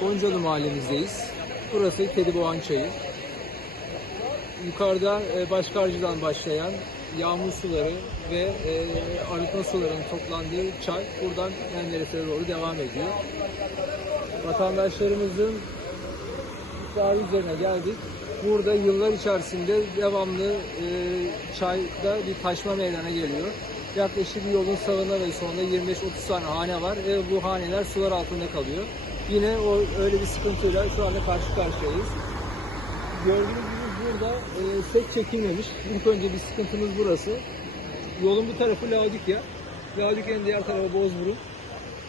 Goncalı mahallemizdeyiz. Burası Kediboğan Çayı. Yukarıda e, Başkarcı'dan başlayan yağmur suları ve e, arıtma sularının toplandığı çay buradan Menderes'e doğru devam ediyor. Vatandaşlarımızın ısrarı üzerine geldik. Burada yıllar içerisinde devamlı e, çayda bir taşma meydana geliyor. Yaklaşık yolun sağında ve solunda 25-30 tane hane var ve bu haneler sular altında kalıyor. Yine o öyle bir sıkıntıyla şu anda karşı karşıyayız. Gördüğünüz gibi burada e, set çekilmemiş. İlk önce bir sıkıntımız burası. Yolun bu tarafı Laodikya. Laodikya'nın diğer tarafı Bozburun.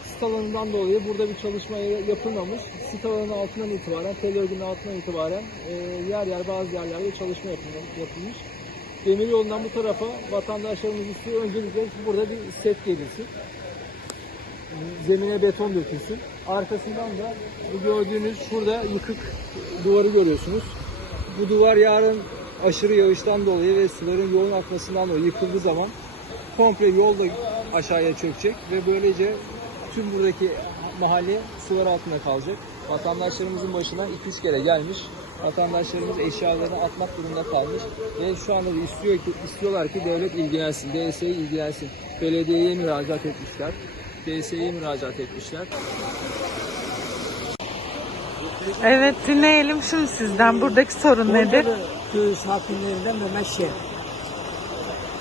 Sit alanından dolayı burada bir çalışma yapılmamış. Sit alanının altından itibaren, tel örgünün altından itibaren e, yer yer bazı yerlerde çalışma yapılmış. Demir yolundan bu tarafa vatandaşlarımız istiyor. Öncelikle burada bir set gelirsin. Zemine beton dökülsün. Arkasından da bu gördüğünüz şurada yıkık duvarı görüyorsunuz. Bu duvar yarın aşırı yağıştan dolayı ve suların yoğun akmasından dolayı yıkıldığı zaman komple yol da aşağıya çökecek ve böylece tüm buradaki mahalle sular altında kalacak. Vatandaşlarımızın başına 2-3 kere gelmiş. Vatandaşlarımız eşyalarını atmak durumunda kalmış ve şu anda da istiyor ki, istiyorlar ki devlet ilgilensin, DSE ilgilensin. Belediyeye müracaat etmişler. DSE'ye müracaat etmişler. Evet dinleyelim şimdi sizden. Buradaki sorun nedir? Köyü sakinlerinden Mehmet Şen.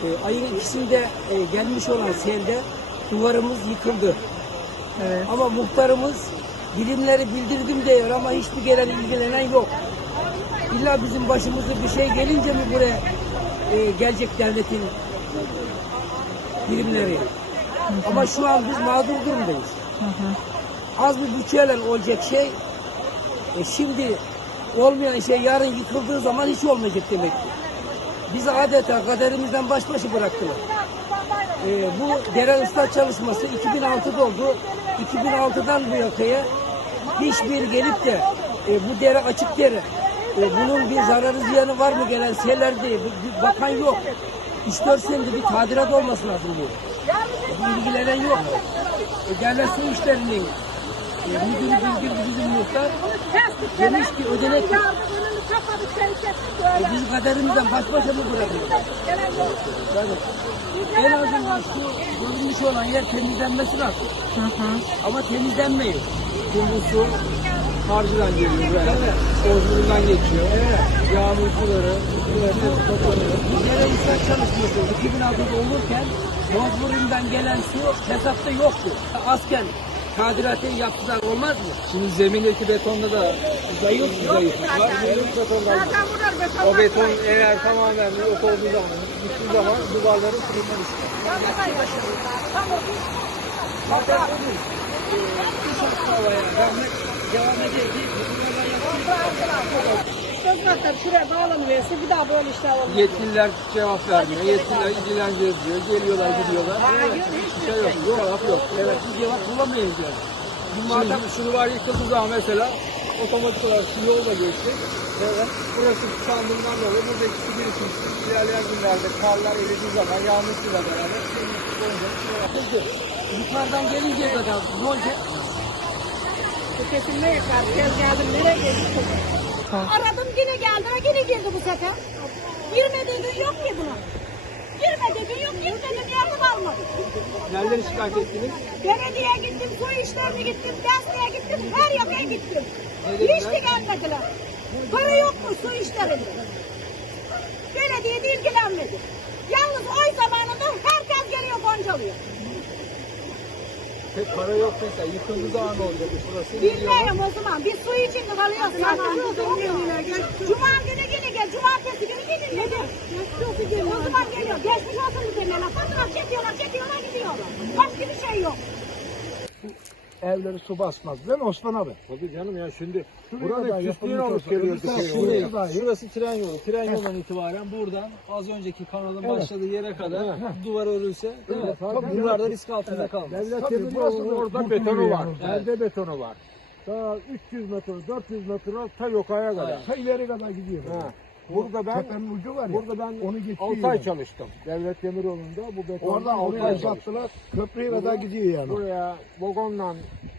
E, ayın ikisinde e, gelmiş olan selde duvarımız yıkıldı. Evet. Ama muhtarımız bilimleri bildirdim diyor ama hiçbir gelen ilgilenen yok. İlla bizim başımıza bir şey gelince mi buraya e, gelecek devletin birimleri? Ama şu an biz mağdur durumdayız. Az bir bütçeyle olacak şey e, şimdi olmayan şey yarın yıkıldığı zaman hiç olmayacak demek ki. Bizi adeta kaderimizden baş başa bıraktılar. E, bu dere ıslah çalışması 2006'da oldu. 2006'dan bu yakaya hiçbir gelip de e, bu dere açık dere. E, bunun bir zararı ziyanı var mı gelen seller diye bir, bir bakan yok. 3-4 senedir bir tadilat olması lazım bu. İlgilenen yok. E, devlet su işlerinin e, müdürü bilgin bizim muhtar demiş ki ödenek yok. E, biz kaderimizden baş başa mı bırakıyoruz? Yani en azından şu görünmüş olan yer temizlenmesi lazım. Ama temizlenmiyor. Bu su harcıdan geliyor buraya. Bozburundan geçiyor. Yağmur suları, burası toplanıyor. Yere ıslah çalışması 2006'da olurken Bozburun'dan gelen su hesapta yoktu. Asken tadilatı yaptılar olmaz mı? Şimdi zemindeki betonda da zayıf zayıflık var. Zayıf betonlar var. O beton eğer tamamen yok olduğu zaman, gittiği zaman duvarların kırılma riski. Hatta olur. Ee, havaya rahmet devam edecek. Sözlerden şuraya bağlanıverse bir daha böyle işler olmaz. Yetkililer cevap vermiyor. Yetkililer ilgileneceğiz diyor. Geliyorlar gidiyorlar. Hiçbir şey yok. Cevap yok. Evet. Bir cevap bulamayız yani. Şimdi şu duvar yıkıldığı zaman mesela otomatik olarak şu yol da geçti. Evet. Burası tıkandığından dolayı buradaki su birikmiş. İlerleyen günlerde karlar eridiği zaman yağmur suyla beraber suyun Kızdı. Yukarıdan gelince kadar ne olacak? Kesin ne yakar? Gel geldim nereye geldi? Aradım yine geldi ve yine girdi bu sefer. Girmediği gün yok ki buna. Girmediği gün yok gitmedim yardım almadım. Nereden şikayet ettiniz? Belediyeye gittim, su işlerine gittim, gazeteye gittim, her yere gittim. Hiç de gelmediler. Para yok mu su işlerinde? Belediye de ilgilenmedi. Yalnız oy zamanında herkes geliyor goncalıya. Tek para yok mesela. Yıkıldığı zaman ne olacak burası? Bilmiyorum o zaman. Biz su için kalıyoruz zaten. Cuma günü yine gel. Cumartesi günü yine gel. O zaman geliyor. Geçmiş olsun demiyorlar. Fotoğraf çekiyorlar, çekiyorlar gidiyorlar. Başka bir şey yok. Evleri su basmaz değil mi Osman abi? Tabii canım ya şimdi burada oraya. şuraya kadar. Şurası tren yolu. Tren yolundan itibaren buradan az önceki kanalın başladığı yere kadar duvar örülse mi? tabii. Buralarda risk altında kalmaz. Devletin Tabii burası orada, betonu var. Elde betonu var. Daha 300 metre, 400 metre ta yukarıya kadar. Ta ileri kadar gidiyor. Burada ben Tepenin ucu var ya. burada ben onu geçiyor 6 ay yani. çalıştım. Devlet Demiryolu'nda bu betonda Oradan 6 oraya ay. Köprüye kadar gidiyor yani. Buraya vagonla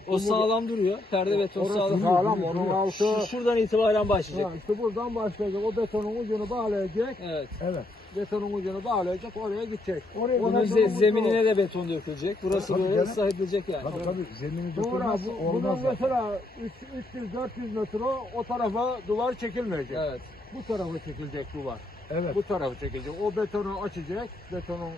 O sağlam duruyor. Perde beton Orası sağlam. sağlam, onun altı Şu- Şuradan itibaren başlayacak. Ha, işte buradan başlayacak. O betonun ucunu bağlayacak. Evet. Evet. Betonun ucunu bağlayacak. Oraya gidecek. Oraya Bunun ze- zeminine de beton dökülecek. Burası Tabii böyle ıslah edilecek yani. Tabii tabii. Zemini dökülmez. bu, olmaz. bunun mesela 300-400 metre o tarafa duvar çekilmeyecek. Evet. Bu tarafa çekilecek duvar. Evet. Bu tarafa çekilecek. O betonu açacak. Betonun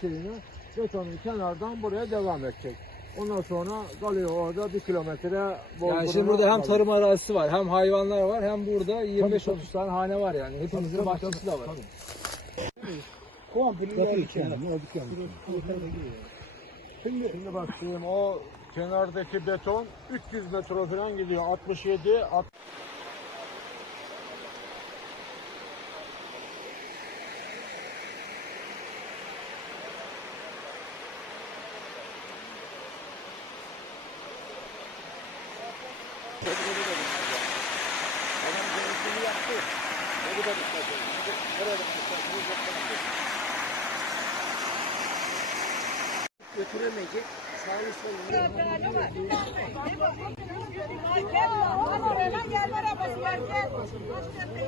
şeyini. Betonun kenardan buraya devam edecek. Ondan sonra kalıyor orada bir kilometre. Yani şimdi burada hem kalıyor. tarım arazisi var, hem hayvanlar var, hem burada 25-30 tane hane var yani. Hepimizin Tabii, tabii, bahçesi de var. Kapıyı kendi. O dükkan. Şimdi, şimdi o kenardaki beton 300 metre falan gidiyor. 67, 60. tedbiri de bunlar yani. Adam gerisini yaptı. Ne kadar dikkat edin. Nereye dikkat edin. Götüremeyecek. Sağlı solunu. Merkez, merkez, merkez.